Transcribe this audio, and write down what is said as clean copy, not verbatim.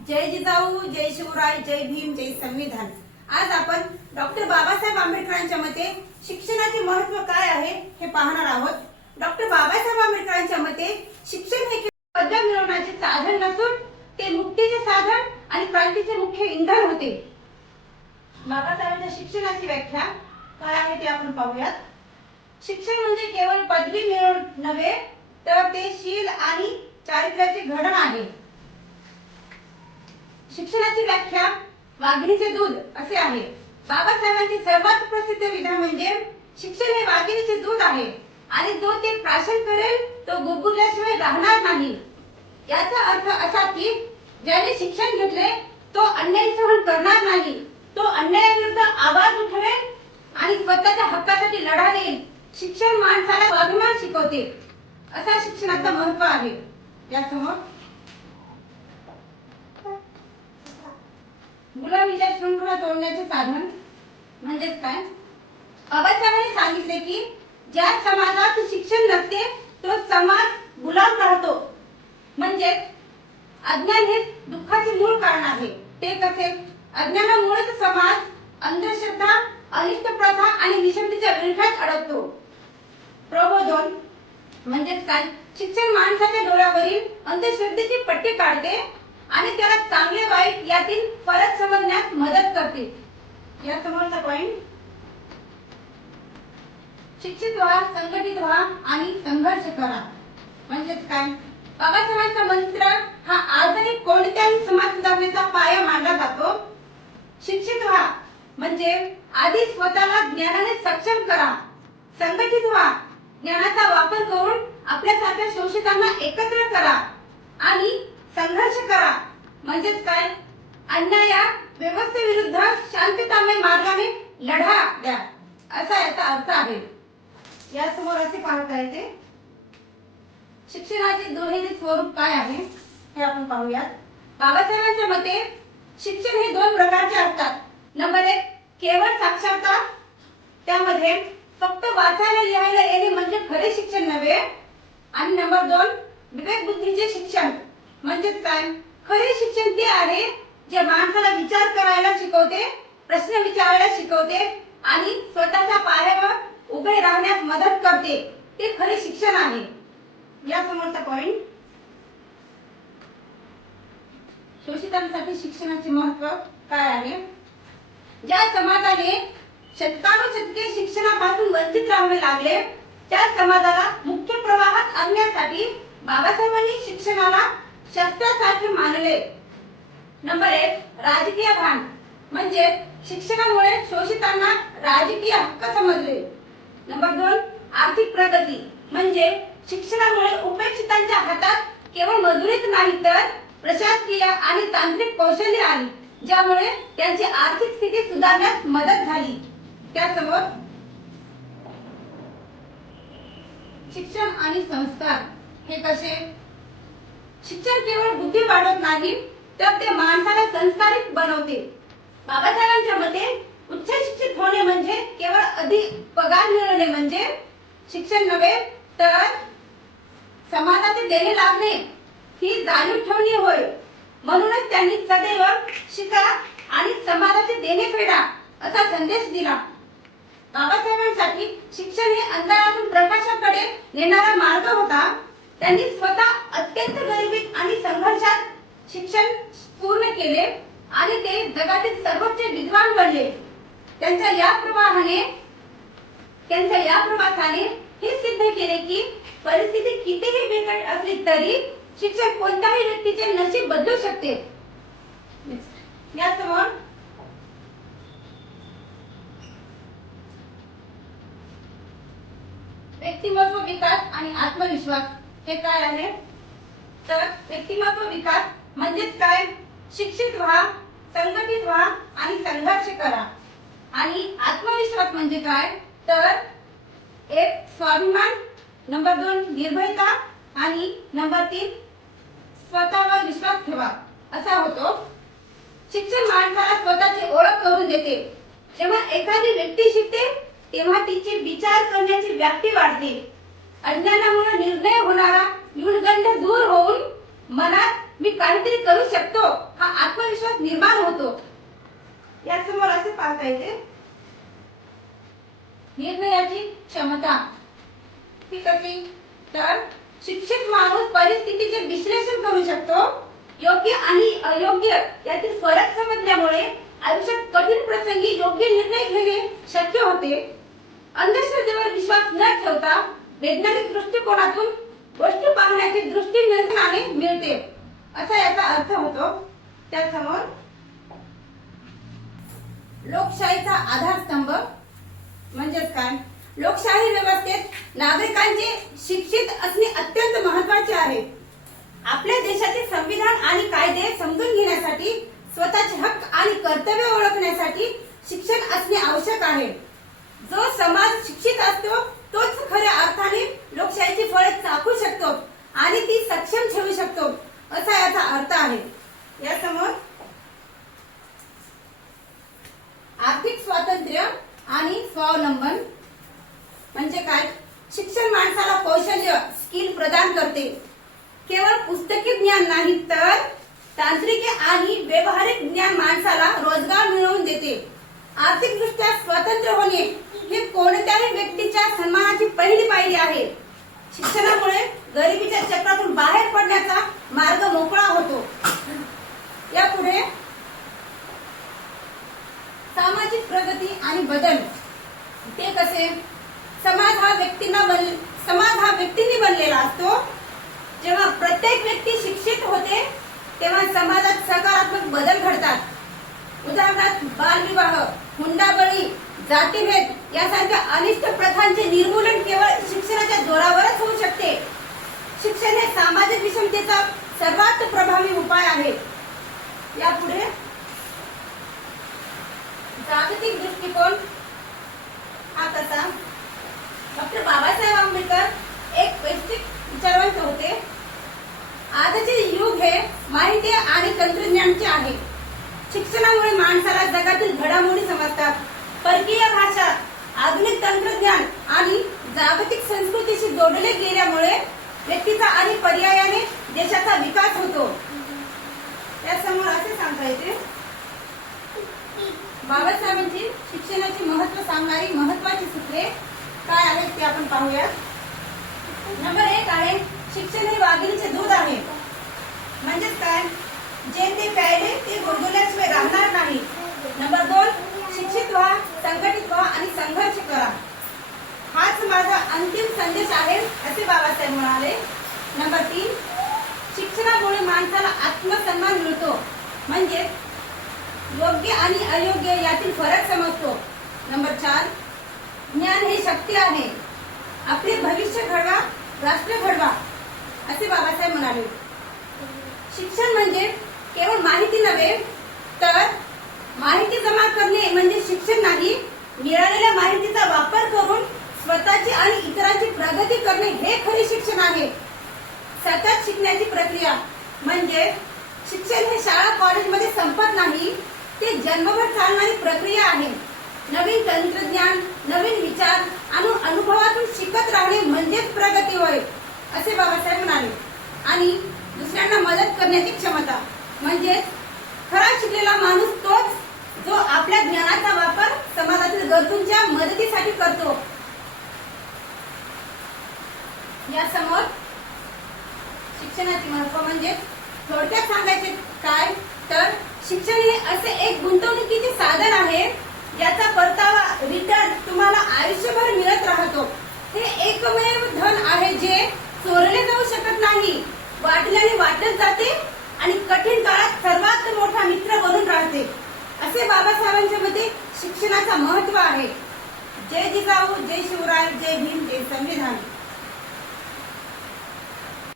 जय जिजाऊ, जय शिवराय, जय भीम, जय संविधान। आज आपण डॉक्टर बाबासाहेब आंबेडकरांच्या मते शिक्षणाचे महत्त्व काय आहे हे पाहणार आहोत। डॉक्टर बाबासाहेब आंबेडकरांच्या मते शिक्षण हे पदवी मिळवण्याचे साधन नसून ते मुक्तीचे साधन आणि क्रांतीचे मुख्य इंधन होते। बाबासाहेबांच्या शिक्षणाची व्याख्या काय आहे ते आपण पाहूयात। शिक्षण म्हणजे केवळ पदवी मिळवणे नव्हे तर ते शील आणि चारित्र्याचे घडण आहे। शिक्षणाची व्याख्या वाघिणीचे दूध असे आहे। बाबासाहेबांचे सर्वात प्रसिद्ध विधान म्हणजे शिक्षण हे वाघिणीचे दूध आहे आणि जो ते प्राशन करेल तो गुदगुदल्याशिवाय राहणार नाही। याचा अर्थ असा की ज्याने शिक्षण घेतले तो अन्याय सहन करणार नाही, तो अन्यायाविरुद्ध आवाज उठवेल आणि स्वतःच्या हक्कासाठी लढा देईल। शिक्षण माणसाला स्वाभिमान शिकवते, असा शिक्षणाचं महत्त्व आहे। यासमोर गुलामीच्या शृंखला तोडण्याचे साधन म्हणजे काय? बाबासाहेबांनी सांगितले की ज्या समाजात शिक्षण नसते तो समाज गुलाम राहतो। म्हणजे अज्ञान हे दुःखाचे मूळ कारण आहे। ते कसे? अज्ञानामुळेच समाज अंधश्रद्धा, अनिष्ट प्रथा आणि विषमतेच्या विळख्यात अडकतो। प्रबोधन म्हणजे काय? शिक्षण माणसाच्या डोळ्यावरील अंधश्रद्धेची पट्टी काढते आणि त्याला चांगले वाईट यातील फरक समजण्यास मदत करते। या समोरचा पॉइंट, शिक्षित व्हा, संघटित व्हा आणि संघर्ष करा म्हणजे काय? बाबासाहेबांचा मंत्र हा आजही कोणत्याही समाज सुधारणेचा पाया मानला जातो। शिक्षित व्हा म्हणजे आधी स्वतःला ज्ञानाने सक्षम करा, संघटित व्हा, ज्ञानाचा वापर करून आपल्यासारख्या शोषितांना एकत्र करा आणि संघर्ष करा म्हणजे काय? अन्याया व्यवस्थेविरुद्ध शांततामय मार्गाने लढा द्या, असा याचा अर्थ आहे। या समोर असे पाहता येते शिक्षणाचे दुहेरी स्वरूप काय आहे हे आपण पाहूयात। बाबासाहेबांच्या मते शिक्षण हे दोन प्रकारचे असतात। नंबर 1 केवळ साक्षरता, त्यामध्ये फक्त वाचायला लिहायला येणे म्हणजे खरे शिक्षण नव्हे। आणि नंबर 2 विवेक बुद्धीचे शिक्षण म्हणजे काय? खरे शिक्षण ते आहे जे माणसाला विचार करायला शिकवते, प्रश्न विचारायला शिकवते आणि स्वतःच्या पायावर उभे राहण्यास मदत करते, ते खरे शिक्षण आहे। या समोरचा पॉइंट, शोषितांसाठी शिक्षणाचे महत्त्व काय आहे? ज्या समाजाने शतकानुशतके शिक्षणापासून वंचित राहावे लागले त्या समाजाला मुख्य प्रवाहात आणण्यासाठी बाबासाहेबांनी शिक्षणाला शस्त्रासारखे मानले। नंबर 1 राजकीय भान म्हणजे शिक्षणामुळे शोषितांना राजकीय हक्क समजले। नंबर 2 आर्थिक प्रगती म्हणजे शिक्षणामुळे उपेक्षितांच्या हातात केवळ मजुरीच नाही तर प्रशासकीय आणि तांत्रिक कौशल्य आली, ज्यामुळे त्यांची आर्थिक स्थिती सुधारण्यास मदत झाली। त्यासमोर शिक्षण आणि संस्कार हे कसे? शिक्षण केवळ बुद्धी वाढवत नाही तर ते माणसाला संस्कारित बनवते। बाबासाहेबांच्या मते उच्च शिक्षित होणे म्हणजे केवळ अधिक पगार मिळवणे म्हणजे शिक्षण नव्हे तर समाजाचे देणे लागणे ही जाणीव ठेवणी होय। म्हणूनच त्यांनी सदैव शिका आणि समाजाचे देणे फेडा असा संदेश दिला। बाबासाहेबांसाठी शिक्षण हे अंधारातून प्रकाशाकडे नेणारा मार्ग होता। त्यांनी स्वतः अत्यंत गरिबीत आणि संघर्षात शिक्षण पूर्ण केले आणि ते जगातील सर्वोच्च विद्वान बनले। त्यांच्या या प्रवासाने हे सिद्ध केले की परिस्थिती कितीही बिकट असली तरी शिक्षण कोणत्याही व्यक्तीचे नशीब बदलू शकते। यासमोर व्यक्तिमत्व विकास आणि आत्मविश्वास हे काय आहे? तर व्यक्तिमत्व विकास म्हणजेच काय? शिक्षित व्हा, संघटित व्हा आणि संघर्ष करा। आणि आत्मविश्वास म्हणजे काय? तर 1 स्वाभिमान, नंबर 2 निर्भयता आणि नंबर 3 स्वतःवर विश्वास ठेवा असा होतो। शिक्षण माणसाला स्वतःची ओळख करून देते। जेव्हा एखादी व्यक्ती शिकते तेव्हा तिची विचार करण्याची व्याप्ती वाढते। अज्ञानामुळे निर्णय होणारा न्यूनगंड दूर होऊन मनात मी काहीतरी करू शकतो हा आत्मविश्वास निर्माण होतो. यासमोर असे पाहता येते, निर्णयाची क्षमता ही कशी, तर शिक्षित माणूस परिस्थितीचे विश्लेषण करू शकतो. योग्य आणि अयोग्य यातील फरक समजल्यामुळे आयुष्यात कठीण प्रसंगी योग्य निर्णय घेणे शक्य होते. अंधश्रद्धेवर विश्वास न ठेवता वैज्ञानिक दृष्टिकोनातून गोष्टी पाहण्याची दृष्टी निर्माणाने मिळते, असा याचा अर्थ होतो. त्यासमोर लोकशाहीचा आधारस्तंभ म्हणजेच काय, लोकशाही व्यवस्थेत नागरिकांचे शिक्षित असणे अत्यंत महत्त्वाचे आहे. आपल्या देशाचे संविधान आणि कायदे समजून घेण्यासाठी, स्वतःचे हक्क आणि कर्तव्य ओळखण्यासाठी शिक्षण असणे आवश्यक आहे. जो समाज शिक्षित असतो तोच खऱ्या अर्थाने लोकशाहीची फळे चाखू शकतो आणि ती सक्षम ठेवू शकतो, असा याचा अर्थ आहे. यासमोर आर्थिक स्वातंत्र्य आणि स्वावलंबन म्हणजे काय, शिक्षण माणसाला कौशल्य स्किल प्रदान करते. केवळ पुस्तकी ज्ञान नाही तर तांत्रिक आणि व्यवहारिक ज्ञान माणसाला रोजगार मिळवून देते. आर्थिकदृष्ट्या स्वतंत्र होणे ही कोणत्याही व्यक्तीच्या सन्मानाची पहिली पायरी आहे. शिक्षणामुळे गरिबीच्या चक्रातून बाहेर पडण्याचा मार्ग मोकळा होतो. यापुढे सामाजिक प्रगती आणि बदल ते कसे, समाज हा व्यक्तींनी बनलेला असतो. जेव्हा प्रत्येक व्यक्ती शिक्षित होते तेव्हा समाजात सकारात्मक बदल घडतात. उदाहरणार्थ बालविवाह, हुंडाबळी, जातीभेद यासारख्या अनिष्ट प्रथांचे निर्मूलन केवळ शिक्षणाच्या जोरावरच होऊ शकते. शिक्षण हे सामाजिक विषमतेचा सर्वात प्रभावी उपाय आहे. यापुढे जागतिक दृष्टिकोन हा कसा, डॉक्टर बाबासाहेब आंबेडकर एक वैश्विक विचारवंत होते. आजचे युग हे माहिती आणि तंत्रज्ञानाचे आहे. शिक्षणामुळे माणसाला जगातील घडामोडी समजतात. परकीय भाषा, आधुनिक तंत्रज्ञान आणि जागतिक संस्कृतीशी जोडले गेल्यामुळे व्यक्तीचा आणि पर्यायाने देशाचा विकास होतो. यासमोर असे सांगता येते, बाबासाहेबांची शिक्षणाची महत्त्व सांगणारी महत्त्वाची सूत्रे काय आहेत ते आपण पाहूया. नंबर 1 आहे, शिक्षण हे वाघिणीचे दूध आहे. म्हणजेच काय, जे ते प्यायले ते गुदगुल्याशिवाय राहणार नाही. नंबर 2, शिक्षित व्हा, संघटित व्हा आणि संघर्ष करा. हाच माझा अंतिम संदेश आहे, असे बाबासाहेब म्हणाले. नंबर 3, शिक्षणामुळे माणसाला आत्मसन्मान मिळतो. म्हणजे योग्य आणि अयोग्य यातील फरक समजतो. नंबर 4, ज्ञान ही शक्ती आहे. आपले भविष्य घडवा, राष्ट्र घडवा, असे बाबासाहेब म्हणाले. शिक्षण म्हणजे केवळ माहिती नव्हे तर माहिती जमा करणे म्हणजे शिक्षण नाही. मिळालेल्या माहितीचा वापर करून स्वतःची आणि इतरांची प्रगती करणे हे खरे शिक्षण आहे. सतत शिकण्याची प्रक्रिया म्हणजे शिक्षण हे शाळा कॉलेजमध्ये संपत नाही, ते जन्मभर चालणारी प्रक्रिया आहे. नवीन तंत्रज्ञान, नवीन विचार आणि अनुभवातून शिकत राहणे म्हणजेच प्रगती होय, असे बाबासाहेब म्हणाले. आणि दुसऱ्यांना मदत करण्याची क्षमता म्हणजेच खरा शिकलेला माणूस तोच जो आपल्या ज्ञानाचा वापर समाजातील गरजूंच्या मदतीसाठी करतो. यासमोर शिक्षणाचे महत्त्व म्हणजे थोडक्यात सांगायचे काय तर शिक्षण हे असे एक गुंतवणुकीचे साधन आहे, याचा परतावा रिटर्न तुम्हाला आयुष्यभर मिळत राहतो. हे एकमेव धन आहे जे चोरले जाऊ शकत नाही, वाटल्याने वाटत जाते आणि कठीण काळात सर्वात मोठा मित्र बनून राहते, असे बाबासाहेबांच्या मते शिक्षणाचा महत्त्व आहे. जय जिजाऊ, जय शिवराय, जय भीम, जय संविधान.